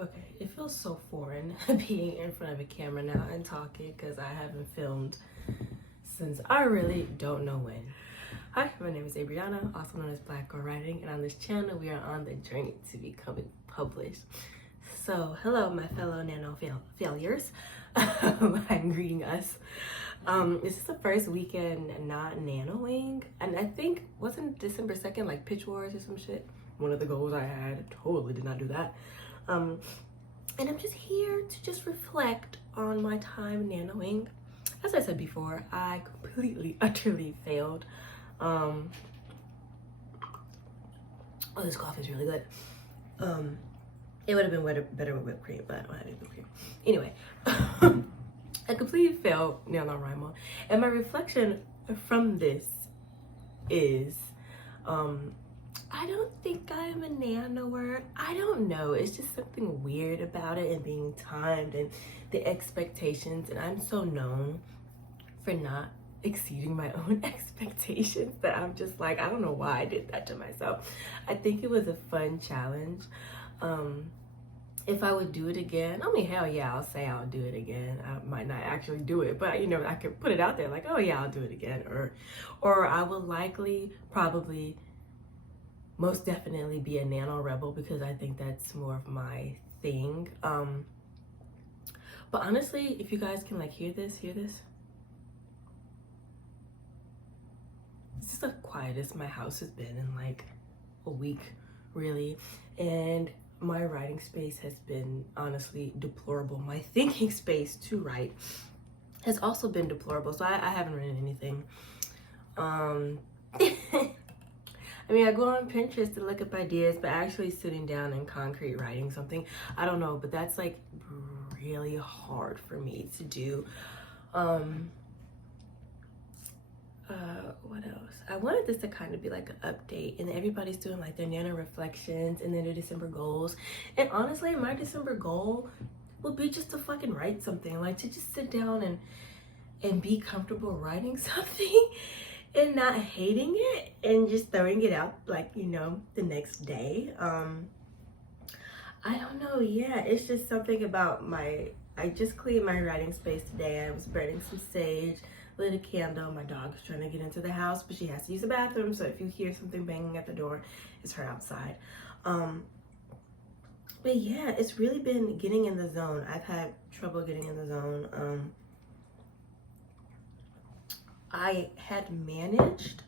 Okay, it feels so foreign being in front of a camera now and talking because I haven't filmed since I really don't know when. Hi, my name is Adriana, also known as Blckgrlwriting, and on this channel we are on the journey to becoming published. So, hello my fellow Nano failures. I'm greeting us. This is the first weekend not nanoing, and I think wasn't December 2nd like Pitch Wars or some shit? One of the goals I had, totally did not do that. And I'm just here to just reflect on my time nanoing. As I said before, I completely, utterly failed. Oh, this coffee is really good. It would have been better with whipped cream, but I don't have any whipped cream. Anyway, I completely failed NaNoWriMo. And my reflection from this is, I don't think I am a nanoer. I don't know. It's just something weird about it and being timed and the expectations. And I'm so known for not exceeding my own expectations that I'm just like, I don't know why I did that to myself. I think it was a fun challenge. If I would do it again, I mean, hell yeah, I'll say I'll do it again. I might not actually do it, but you know, I could put it out there like, oh yeah, I'll do it again. Or I will likely, probably, most definitely be a nano rebel because I think that's more of my thing. But honestly, if you guys can like hear this. This is the quietest my house has been in like a week, really. And my writing space has been honestly deplorable. My thinking space to write has also been deplorable. So I haven't written anything. I mean, I go on Pinterest to look up ideas, but actually sitting down and concrete writing something, I don't know, but that's like really hard for me to do. What else? I wanted this to kind of be like an update, and everybody's doing like their nano reflections and then their December goals. And honestly, my December goal would be just to fucking write something, like to just sit down and be comfortable writing something and not hating it and just throwing it out like, you know, the next day. I don't know, yeah, it's just something about I just cleaned my writing space today. I was burning some sage, lit a candle. My dog's trying to get into the house, but she has to use the bathroom, so if you hear something banging at the door, it's her outside. But yeah, it's really been getting in the zone. I've had trouble getting in the zone. I had managed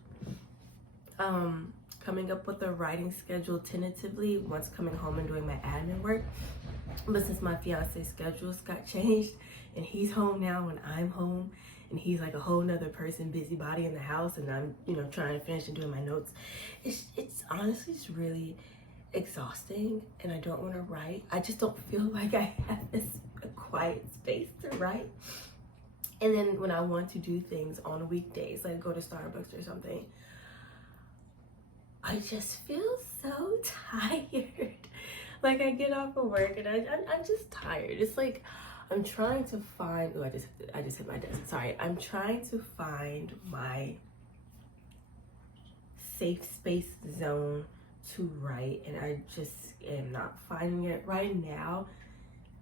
coming up with a writing schedule tentatively once coming home and doing my admin work. But since my fiance's schedules got changed and he's home now when I'm home, and he's like a whole nother person, busybody in the house, and I'm, you know, trying to finish and doing my notes, it's honestly just really exhausting, and I don't want to write. I just don't feel like I have a quiet space to write. And then when I want to do things on weekdays, like go to Starbucks or something, I just feel so tired. Like I get off of work and I'm just tired. It's like I'm trying to find, oh, I just hit my desk, sorry. I'm trying to find my safe space zone to write, and I just am not finding it. Right now,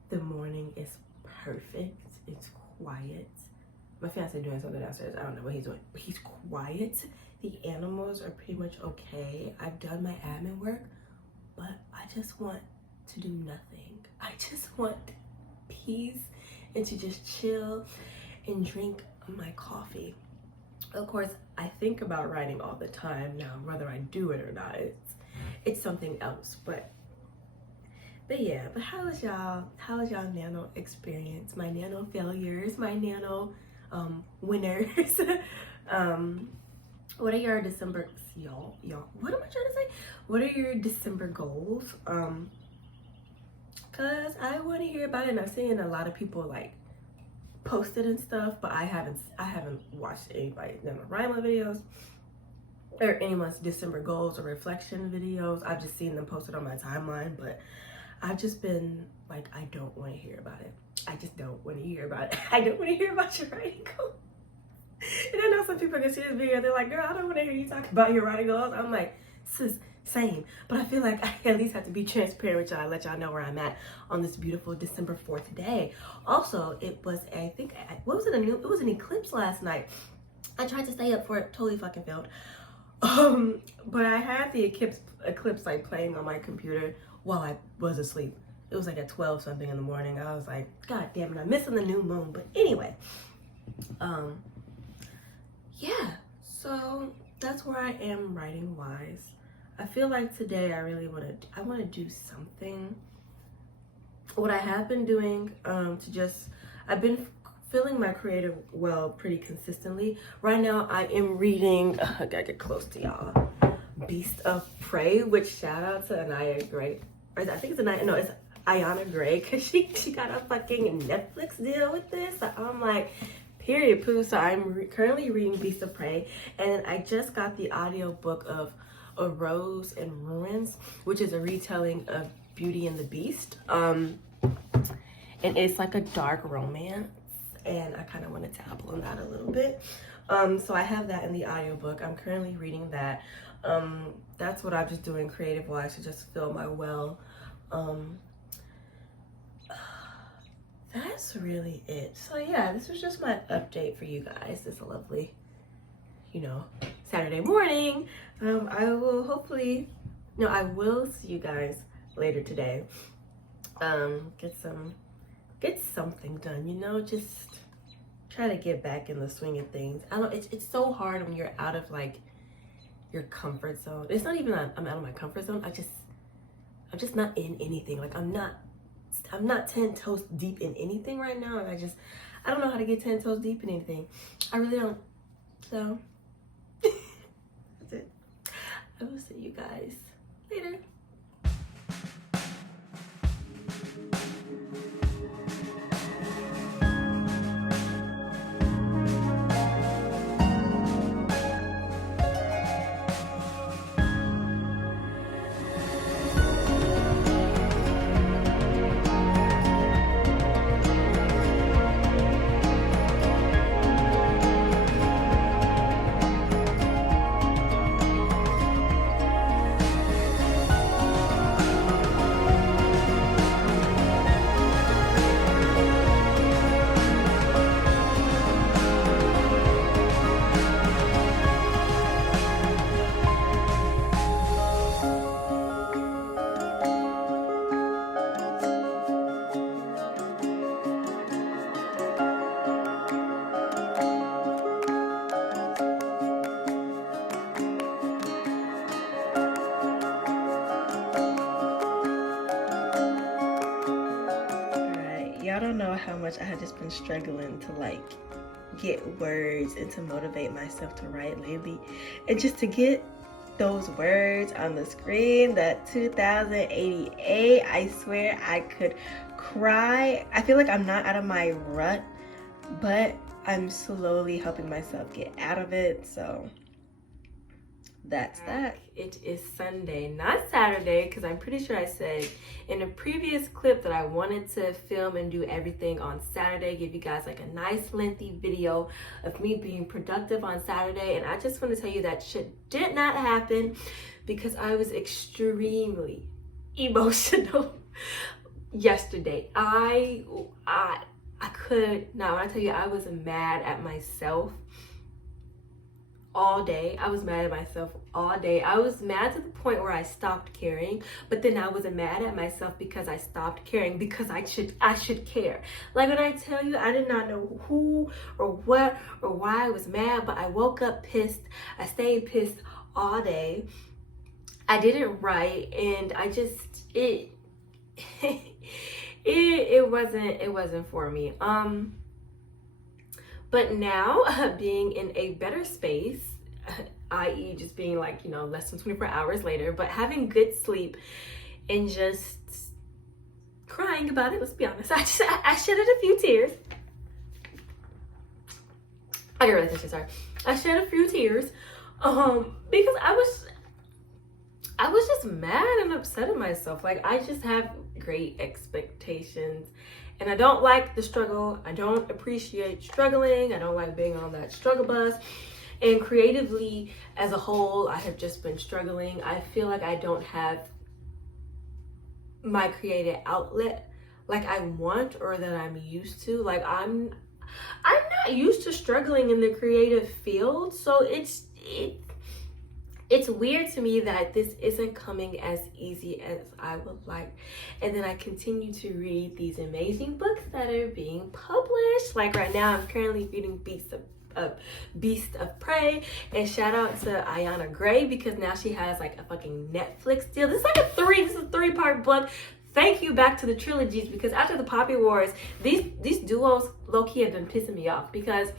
the morning is perfect. It's quiet. My fiance doing something downstairs. I don't know what he's doing, but he's quiet. The animals are pretty much okay. I've done my admin work, but I just want to do nothing. I just want peace and to just chill and drink my coffee. Of course, I think about writing all the time now, whether I do it or not. It's something else, but yeah. But how is y'all nano experience? My nano failures, my nano winners. What are your December, y'all? What am I trying to say? What are your December goals? Cause I want to hear about it, and I've seen a lot of people like post it and stuff, but I haven't watched anybody's NaNoWriMo videos or anyone's December goals or reflection videos. I've just seen them posted on my timeline, but I've just been like, I don't want to hear about it. I just don't want to hear about it. I don't want to hear about your writing goals. And I know some people can see this video, they're like, girl, I don't want to hear you talk about your writing goals. I'm like, sis, same. But I feel like I at least have to be transparent with y'all, let y'all know where I'm at on this beautiful December 4th day. Also, it was, I think, what was it? It was an eclipse last night. I tried to stay up for it, totally fucking failed. But I had the eclipse like playing on my computer while I was asleep. It was like at 12 something in the morning. I was like, God damn it, I'm missing the new moon. But anyway, yeah, so that's where I am writing wise. I feel like today I want to do something. What I have been doing I've been filling my creative well pretty consistently. Right now I am reading, I gotta get close to y'all, Beast of Prey, which shout out to Anaya Gray. Or I think it's Anaya, no, it's Ayana Gray, because she got a fucking Netflix deal with this. So I'm like, period poo. So I'm currently reading Beast of Prey, and I just got the audiobook of A Rose in Ruins, which is a retelling of Beauty and the Beast. And it's like a dark romance, and I kind of want to dabble in that a little bit. So I have that in the audiobook. I'm currently reading that. That's what I'm just doing creative wise to just fill my well. That's really it. So yeah, this was just my update for you guys. This lovely, Saturday morning. I will see you guys later today. Get something done, just try to get back in the swing of things. I don't, it's so hard when you're out of like your comfort zone. It's not even I'm out of my comfort zone. I'm just not in anything. Like I'm not 10 toes deep in anything right now. And I don't know how to get 10 toes deep in anything. I really don't. So that's it. I will see you guys later. Y'all don't know how much I have just been struggling to like get words and to motivate myself to write lately, and just to get those words on the screen. That 2088, I swear I could cry. I feel like I'm not out of my rut, but I'm slowly helping myself get out of it. So that's that. It is Sunday, not Saturday, because I'm pretty sure I said in a previous clip that I wanted to film and do everything on Saturday, give you guys like a nice lengthy video of me being productive on Saturday. And I just want to tell you that shit did not happen because I was extremely emotional yesterday. I could not. When I tell you I was mad at myself all day. I was mad at myself all day. I was mad to the point where I stopped caring, but then I was mad at myself because I stopped caring, because I should care. Like when I tell you, I did not know who or what or why I was mad, but I woke up pissed. I stayed pissed all day. I didn't write, and I just it wasn't for me. But now, being in a better space, i.e. just being like, less than 24 hours later, but having good sleep and just crying about it, let's be honest. I shedded a few tears. I didn't realize that, sorry. I shed a few tears because I was just mad and upset at myself. Like, I just have great expectations. And I don't like the struggle. I don't appreciate struggling. I don't like being on that struggle bus. And creatively as a whole, I have just been struggling. I feel like I don't have my creative outlet like I want or that I'm used to. Like I'm not used to struggling in the creative field, so it's weird to me that this isn't coming as easy as I would like. And then I continue to read these amazing books that are being published. Like right now, I'm currently reading Beast of Prey, and shout out to Ayana Gray because now she has like a fucking Netflix deal. This is a 3-part book. Thank you back to the trilogies, because after the Poppy Wars, these duos low-key have been pissing me off, because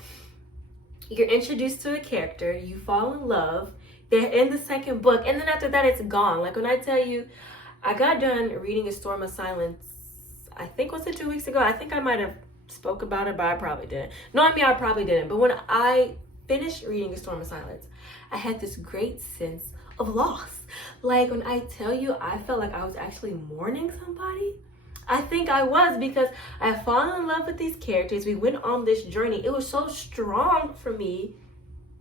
you're introduced to a character, you fall in love, they're in the second book, and then after that it's gone. Like when I tell you, I got done reading A Storm of Silence, I think was it 2 weeks ago? I think I might have spoke about it, but I probably didn't. No, I mean I probably didn't. But when I finished reading A Storm of Silence, I had this great sense of loss. Like when I tell you, I felt like I was actually mourning somebody. I think I was, because I had fallen in love with these characters. We went on this journey. It was so strong for me.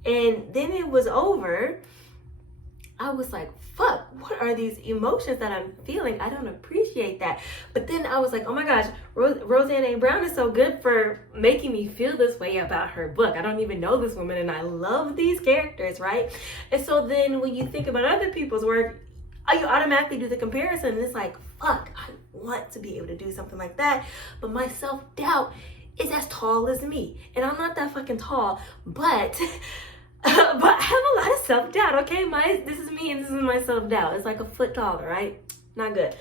And then it was over. I was like, fuck, what are these emotions that I'm feeling? I don't appreciate that. But then I was like, oh my gosh, Roseanne A. Brown is so good for making me feel this way about her book. I don't even know this woman and I love these characters, right? And so then when you think about other people's work, you automatically do the comparison, and it's like, fuck, I want to be able to do something like that, but my self-doubt is as tall as me. And I'm not that fucking tall, but but I have a lot of self-doubt, okay? This is me and this is my self-doubt. It's like a foot taller, right? Not good.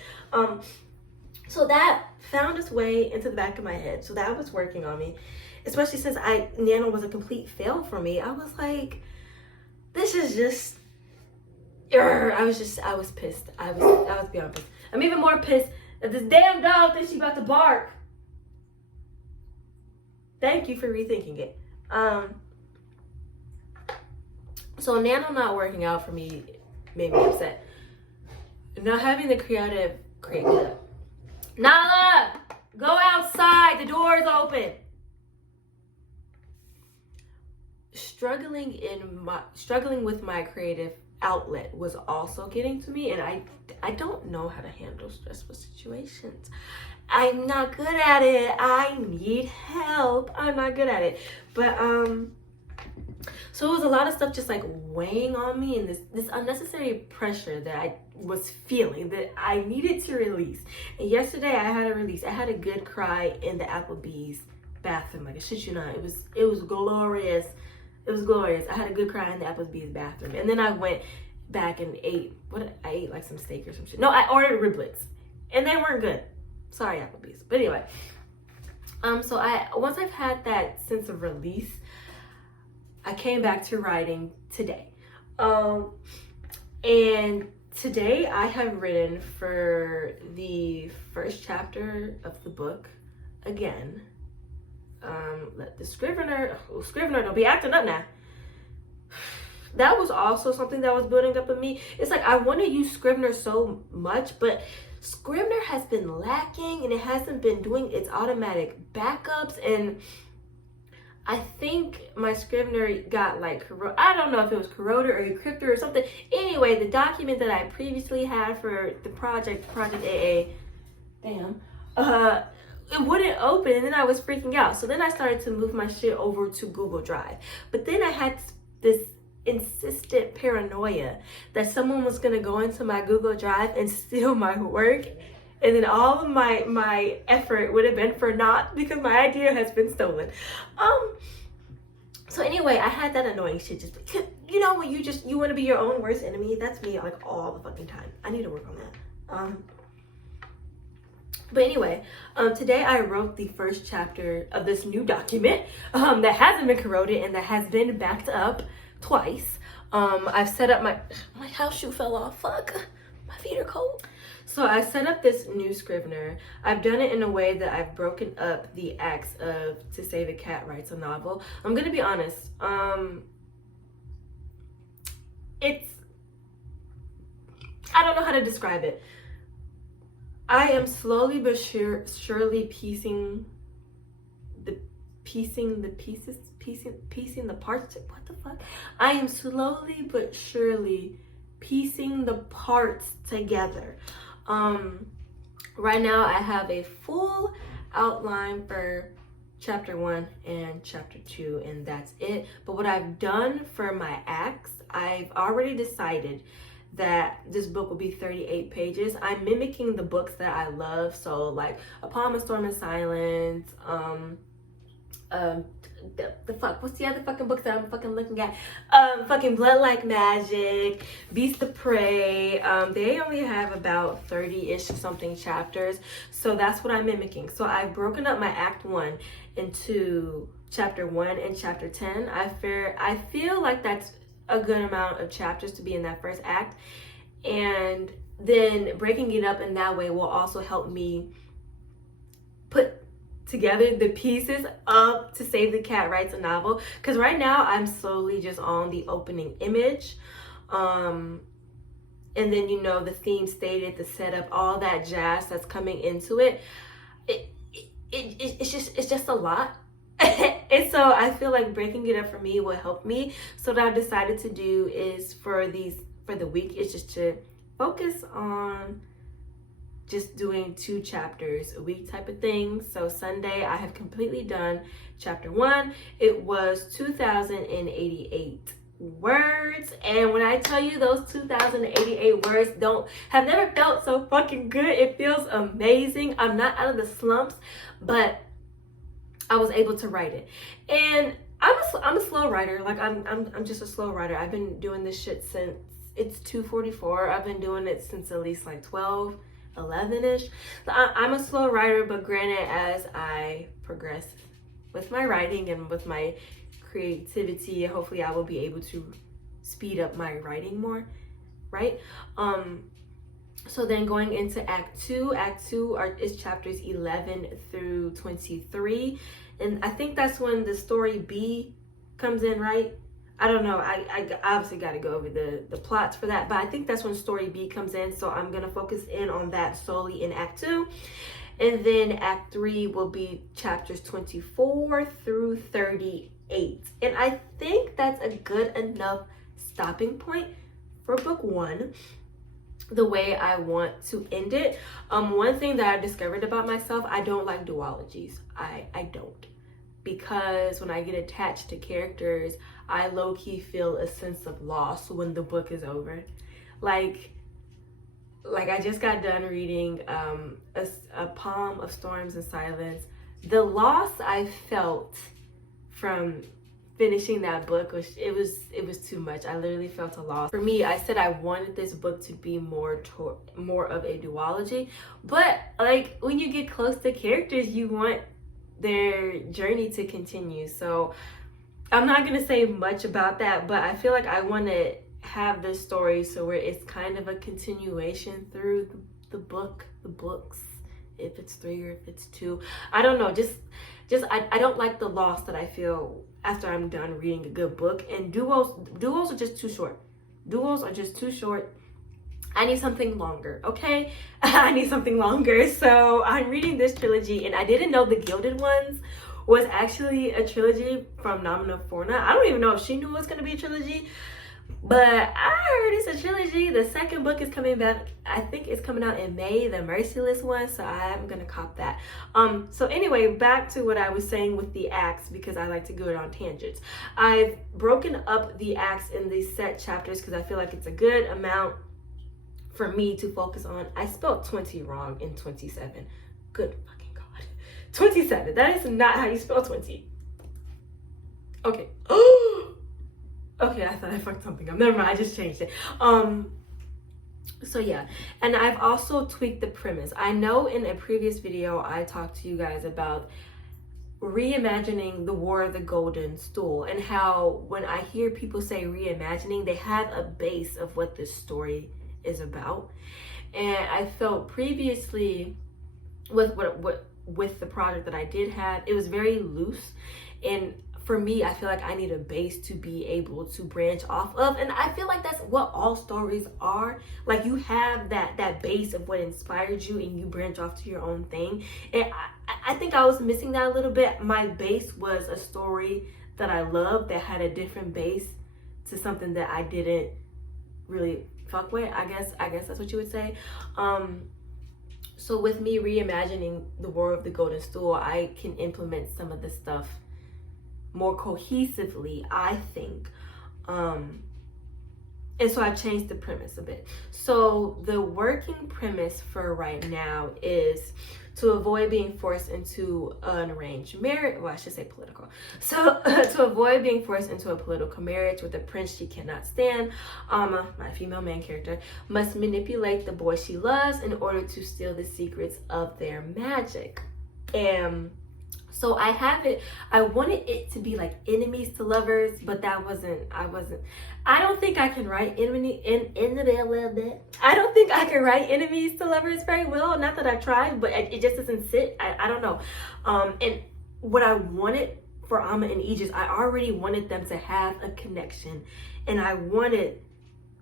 So that found its way into the back of my head. So that was working on me, especially since Nano was a complete fail for me. I was like, this is just, I was pissed. I was beyond pissed. I'm even more pissed that this damn dog thinks she about to bark. Thank you for rethinking it. So Nano not working out for me made me upset. Not having the creative. Nala, go outside. The door is open. Struggling with my creative outlet was also getting to me, and I don't know how to handle stressful situations. I'm not good at it. I need help. I'm not good at it. But so it was a lot of stuff just like weighing on me, and this unnecessary pressure that I was feeling that I needed to release. And yesterday I had a release. I had a good cry in the Applebee's bathroom. Like I shit you not, it was glorious. It was glorious. I had a good cry in the Applebee's bathroom. And then I went back and ate like some steak or some shit. No, I ordered riblets and they weren't good. Sorry, Applebee's. But anyway, so once I've had that sense of release, I came back to writing today. And today I have written for the first chapter of the book again. Let the Scrivener don't be acting up now. That was also something that was building up in me. It's like I want to use Scrivener so much, but Scrivener has been lacking and it hasn't been doing its automatic backups, and I think my Scrivener got like, I don't know if it was corroded or encrypted or something. Anyway, the document that I previously had for the project AA, it wouldn't open, and then I was freaking out. So then I started to move my shit over to Google Drive. But then I had this insistent paranoia that someone was gonna go into my Google Drive and steal my work, and then all of my effort would have been for naught because my idea has been stolen. So anyway, I had that annoying shit just, you know, when you want to be your own worst enemy. That's me like all the fucking time. I need to work on that. But anyway, today I wrote the first chapter of this new document that hasn't been corroded and that has been backed up twice. I've set up my house shoe fell off. Fuck, my feet are cold. So I set up this new Scrivener. I've done it in a way that I've broken up the acts of To Save a Cat Writes a Novel. I'm gonna be honest. I don't know how to describe it. I am slowly but surely piecing the pieces piecing the parts. What the fuck? I am slowly but surely piecing the parts together. Right now I have a full outline for chapter 1 and chapter 2, and that's it. But what I've done for my acts, I've already decided that this book will be 38 pages. I'm mimicking the books that I love, so like A Poem of Storm and Silence, the fuck, what's the other fucking books that I'm fucking looking at? Fucking Blood Like Magic, Beast of Prey. They only have about 30-ish something chapters, so that's what I'm mimicking. So I've broken up my act 1 into chapter 1 and chapter 10. I feel like that's a good amount of chapters to be in that first act, and then breaking it up in that way will also help me put together the pieces up to Save the Cat Writes a Novel, because right now I'm slowly just on the opening image, and then, you know, the theme stated, the setup, all that jazz that's coming into it. It's just a lot. And so I feel like breaking it up for me will help me. So what I've decided to do is for the week is just to focus on just doing 2 chapters a week type of thing. So Sunday I have completely done chapter 1. It was 2,088 words, and when I tell you those 2,088 words have never felt so fucking good. It feels amazing. I'm not out of the slumps, but I was able to write it. And I'm a slow writer. Like I'm just a slow writer. I've been doing this shit since it's 2:44. I've been doing it since at least like 11-ish. So I'm a slow writer, but granted, as I progress with my writing and with my creativity, hopefully I will be able to speed up my writing more, right? So then going into Act 2 is chapters 11 through 23, and I think that's when the story B comes in, right? I don't know. I obviously got to go over the plots for that, but I think that's when story B comes in. So I'm going to focus in on that solely in Act 2. And then Act 3 will be chapters 24 through 38. And I think that's a good enough stopping point for book 1, the way I want to end it. One thing that I've discovered about myself, I don't like duologies. I don't. Because when I get attached to characters, I low-key feel a sense of loss when the book is over. Like I just got done reading a Poem of Storms and Silence. The loss I felt from finishing that book was too much. I literally felt a loss. For me, I said I wanted this book to be more of a duology, but like when you get close to characters, you want their journey to continue. So I'm not gonna say much about that, but I feel like I want to have this story so where it's kind of a continuation through the books, if it's 3 or if it's 2. I don't know, just I don't like the loss that I feel after I'm done reading a good book. And duos are just too short. Duos are just too short. I need something longer, okay? I need something longer. So I'm reading this trilogy, and I didn't know the Gilded Ones was actually a trilogy from Nano. I don't even know if she knew it was going to be a trilogy, but I heard it's a trilogy. The second book is coming back. I think it's coming out in May, the Merciless one, so I'm going to cop that. So anyway, back to what I was saying with the acts, because I like to go on tangents. I've broken up the acts in these set chapters because I feel like it's a good amount for me to focus on. I spelled 20 wrong in 27. Good fucking God. 27. That is not how you spell 20. Okay. Okay, I thought I fucked something up. Never mind, I just changed it. So yeah, and I've also tweaked the premise. I know in a previous video I talked to you guys about reimagining the War of the Golden Stool, and how when I hear people say reimagining, they have a base of what this story is about. And I felt previously with the project that I did have, it was very loose, and for me, I feel like I need a base to be able to branch off of. And I feel like that's what all stories are. Like, you have that base of what inspired you, and you branch off to your own thing. And I think I was missing that a little bit. My base was a story that I loved that had a different base to something that I didn't really fuck with. I guess that's what you would say. So with me reimagining the War of the Golden Stool, I can implement some of the stuff more cohesively, I think. And so I changed the premise a bit. So the working premise for right now is to avoid being forced into an arranged marriage. Well, I should say political. So to avoid being forced into a political marriage with a prince she cannot stand, my female main character must manipulate the boy she loves in order to steal the secrets of their magic. And so I wanted it to be like enemies to lovers, but I don't think I can write I don't think I can write enemies to lovers very well. Not that I tried, but it just doesn't sit. I don't know. And what I wanted for Amma and Aegis, I already wanted them to have a connection, and I wanted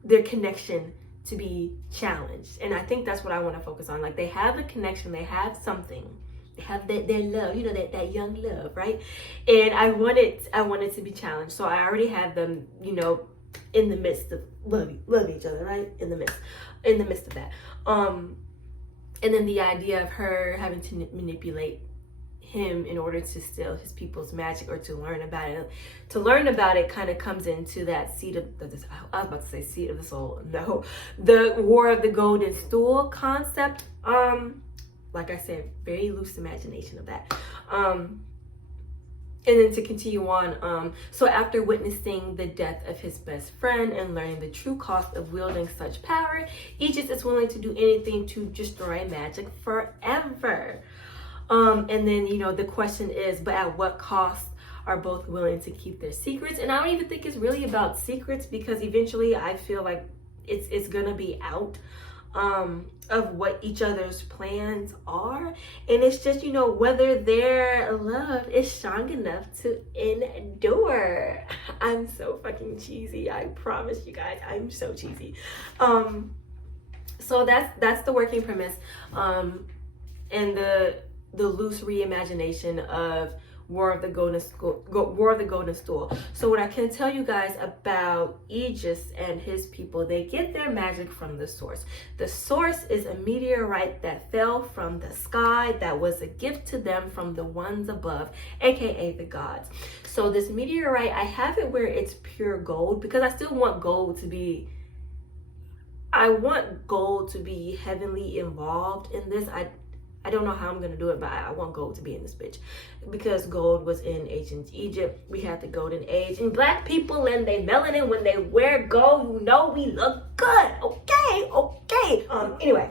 their connection to be challenged. And I think that's what I want to focus on. Like, they have a connection, they have something. Have their love, you know, that young love, right? And I want it to be challenged. So I already have them, you know, in the midst of love each other, right? In the midst of that. And then the idea of her having to manipulate him in order to steal his people's magic, or to learn about it. To learn about it kind of comes into that seat of I was about to say seat of the soul. No, the War of the Golden Stool concept. Like I said, very loose imagination of that. And then to continue on, so after witnessing the death of his best friend and learning the true cost of wielding such power, Aegis is willing to do anything to destroy magic forever. And then, you know, the question is, but at what cost are both willing to keep their secrets? And I don't even think it's really about secrets, because eventually I feel like it's gonna be out of what each other's plans are, and it's just, you know, whether their love is strong enough to endure. I'm so fucking cheesy, I promise you guys, I'm so cheesy. So that's the working premise, and the loose reimagination of War of the Golden Stool. So what I can tell you guys about Aegis and his people, they get their magic from the source. The source is a meteorite that fell from the sky that was a gift to them from the ones above, aka the gods. So this meteorite, I have it where it's pure gold, because I still want gold to be, I want gold to be heavily involved in this. I don't know how I'm gonna do it, but I want gold to be in this bitch, because gold was in ancient Egypt. We had the golden age, and black people and they melanin, when they wear gold, you know we look good. Okay. Anyway,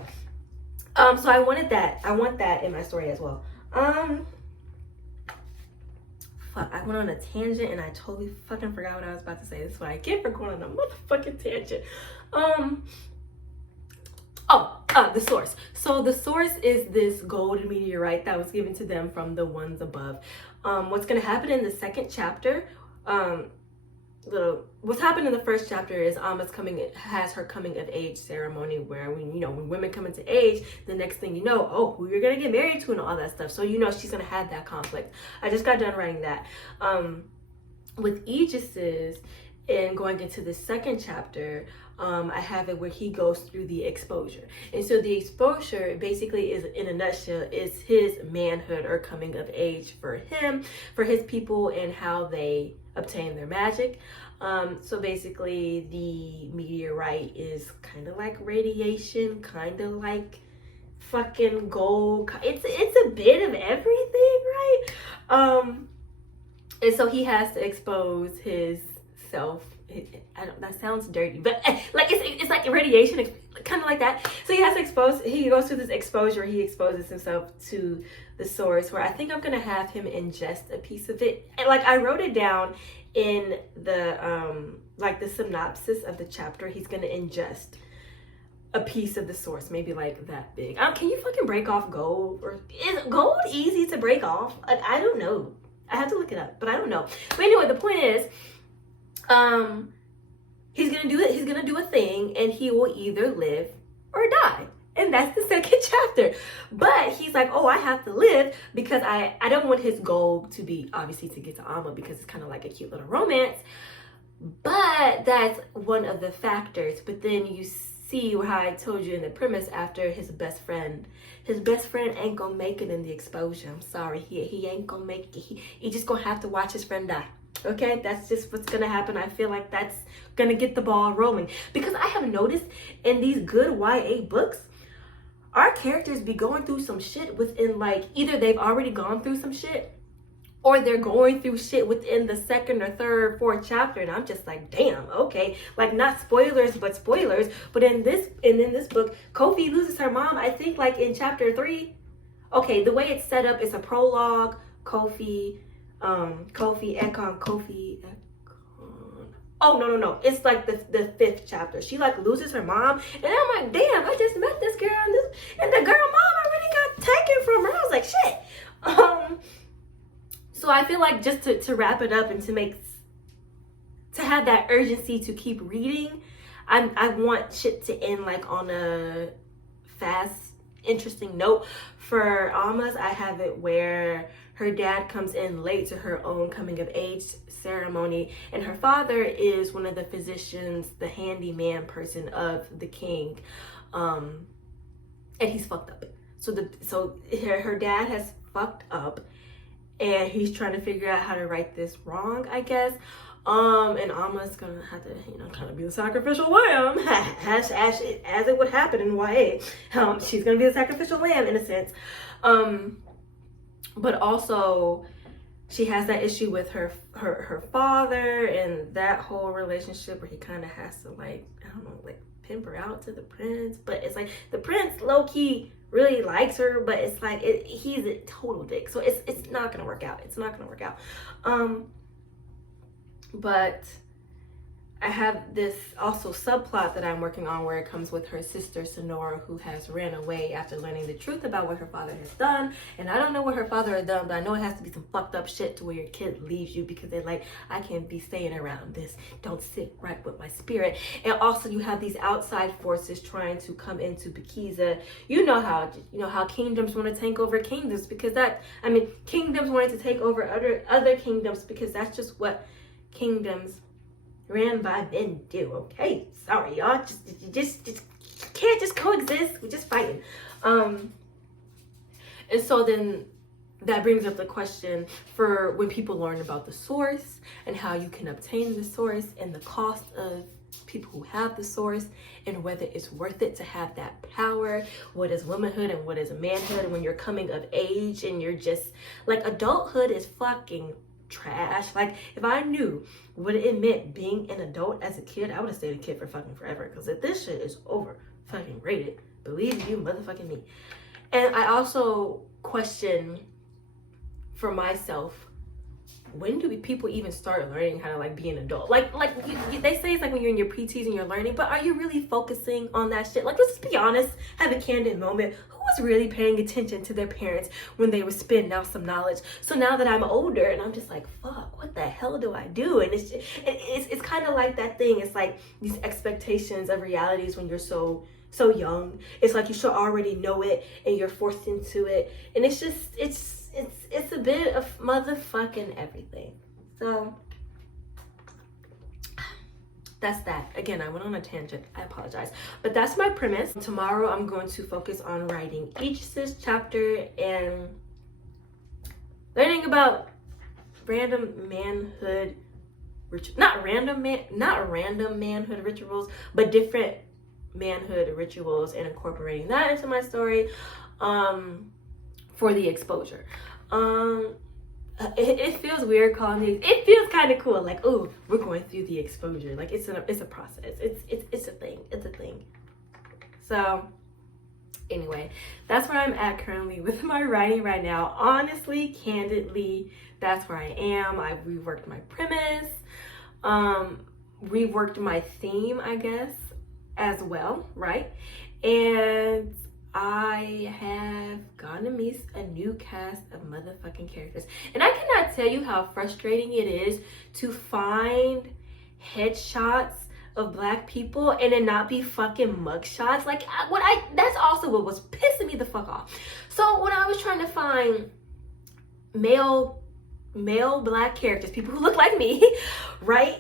so I wanted that. I want that in my story as well. Fuck, I went on a tangent and I totally fucking forgot what I was about to say. This is what I get for going on a motherfucking tangent. The source. So the source is this gold meteorite that was given to them from the ones above. What's going to happen in the second chapter, what's happened in the first chapter is Amma's has her coming of age ceremony, where when women come into age, the next thing you know, who you're going to get married to and all that stuff. So she's going to have that conflict. I just got done writing that. With Aegis's, and going into the second chapter, I have it where he goes through the exposure. And so the exposure basically is, in a nutshell, is his manhood or coming of age for him, for his people, and how they obtain their magic. So basically the meteorite is kind of like radiation, kind of like fucking gold. It's a bit of everything, right? And so he has to expose his self. That sounds dirty, but like it's like radiation, kind of like that. So he goes through this exposure. He exposes himself to the source, where I think I'm gonna have him ingest a piece of it. And like, I wrote it down in the the synopsis of the chapter. He's gonna ingest a piece of the source, maybe like that big. Can you fucking break off gold? Or is gold easy to break off? I don't know. I have to look it up, but I don't know. But anyway, the point is, he's gonna do it. He's gonna do a thing, and he will either live or die. And that's the second chapter. But he's like, oh, I have to live because I don't want his goal to be obviously to get to Alma because it's kind of like a cute little romance. But that's one of the factors. But then you see how I told you in the premise, after his best friend ain't gonna make it in the exposure. I'm sorry, he ain't gonna make it. He just gonna have to watch his friend die. Okay, that's just what's gonna happen. I feel like that's gonna get the ball rolling, because I have noticed in these good YA books, our characters be going through some shit within, like, either they've already gone through some shit or they're going through shit within the second or third, fourth chapter. And I'm just like, damn, okay. Like, not spoilers, but spoilers. But in this book, Kofi loses her mom, I think, like, in chapter 3. Okay, the way it's set up is a prologue, Kofi. Oh, no. It's like the 5th chapter. She, like, loses her mom. And I'm like, damn, I just met this girl. And the girl mom already got taken from her. I was like, shit. So I feel like just to wrap it up and to have that urgency to keep reading, I want shit to end like on a fast, interesting note. For Alma's, I have it where her dad comes in late to her own coming of age ceremony, and her father is one of the physicians, the handyman person of the king, and he's fucked up. So her dad has fucked up, and he's trying to figure out how to right this wrong, I guess. And Alma's gonna have to, kind of be the sacrificial lamb, as it would happen in YA. She's gonna be the sacrificial lamb in a sense. But also, she has that issue with her father and that whole relationship where he kind of has to, like, I don't know, like, pimp her out to the prince. But it's like the prince low-key really likes her, but it's like he's a total dick. So it's not gonna work out. It's not gonna work out. But I have this also subplot that I'm working on where it comes with her sister Sonora, who has ran away after learning the truth about what her father has done. And I don't know what her father has done, but I know it has to be some fucked up shit to where your kid leaves you because they're like, I can't be staying around this. Don't sit right with my spirit. And also you have these outside forces trying to come into Blckgrlwriting. You know how kingdoms want to take over kingdoms, because kingdoms wanting to take over other kingdoms, because that's just what kingdoms ran by men do. Okay, sorry y'all, just can't just coexist. We're just fighting. And so then that brings up the question for when people learn about the source and how you can obtain the source and the cost of people who have the source, and whether it's worth it to have that power. What is womanhood and what is manhood when you're coming of age and you're just like, adulthood is fucking trash. Like, if I knew what it meant being an adult as a kid, I would have stayed a kid for fucking forever, because if this shit is over fucking rated, believe you motherfucking me. And I also question for myself, when do people even start learning how to, like, be an adult? Like they say it's like when you're in your preteens and you're learning, but are you really focusing on that shit? Like, let's just be honest, have a candid moment. Who was really paying attention to their parents when they were spitting out some knowledge? So now that I'm older and I'm just like, fuck, what the hell do I do? And it's kind of like that thing. It's like these expectations of realities when you're so young. It's like you should already know it and you're forced into it. And it's just, it's a bit of motherfucking everything. So that's that. Again, I went on a tangent. I apologize. But that's my premise. Tomorrow I'm going to focus on writing each cis chapter and learning about random manhood, not random manhood rituals, but different manhood rituals, and incorporating that into my story for the exposure. It feels weird calling it feels kind of cool, like, oh, we're going through the exposure. Like, it's a process. It's a thing. So anyway, that's where I'm at currently with my writing right now. Honestly, candidly, that's where I am. I've reworked my premise, reworked my theme, I guess, as well, right? And I have gotten to meet a new cast of motherfucking characters. And I cannot tell you how frustrating it is to find headshots of Black people and it not be fucking mugshots. Like, that's also what was pissing me the fuck off. So when I was trying to find male Black characters, people who look like me, right?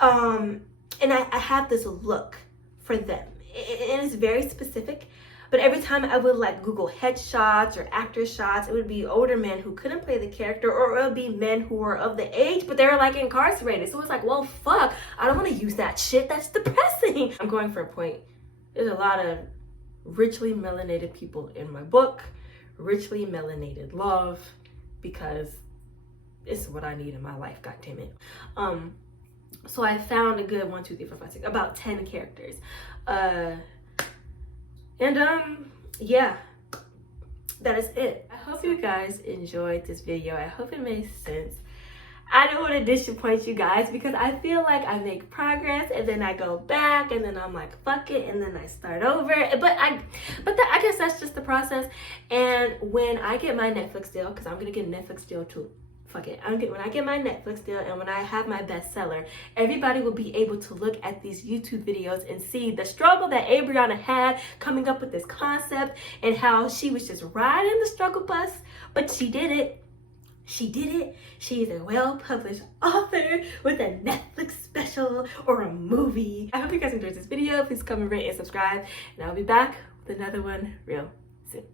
And I have this look for them, and it's very specific. But every time I would like Google headshots or actor shots, it would be older men who couldn't play the character, or it would be men who were of the age, but they were like incarcerated. So it's like, well, fuck, I don't want to use that shit. That's depressing. I'm going for a point. There's a lot of richly melanated people in my book, richly melanated love, because it's what I need in my life, god damn it. So I found a good 1, 2, 3, 4, 5, 6, about 10 characters. Yeah, that is it. I hope you guys enjoyed this video. I hope it made sense. I don't want to disappoint you guys because I feel like I make progress and then I go back and then I'm like, fuck it, and then I start over. But I guess that's just the process. And when I get my Netflix deal, because I'm gonna get a Netflix deal too. Fuck it. When I get my Netflix deal and when I have my bestseller, everybody will be able to look at these YouTube videos and see the struggle that Abriana had coming up with this concept and how she was just riding the struggle bus, but she did it. She did it. She is a well-published author with a Netflix special or a movie. I hope you guys enjoyed this video. Please comment, rate, and subscribe. And I'll be back with another one real soon.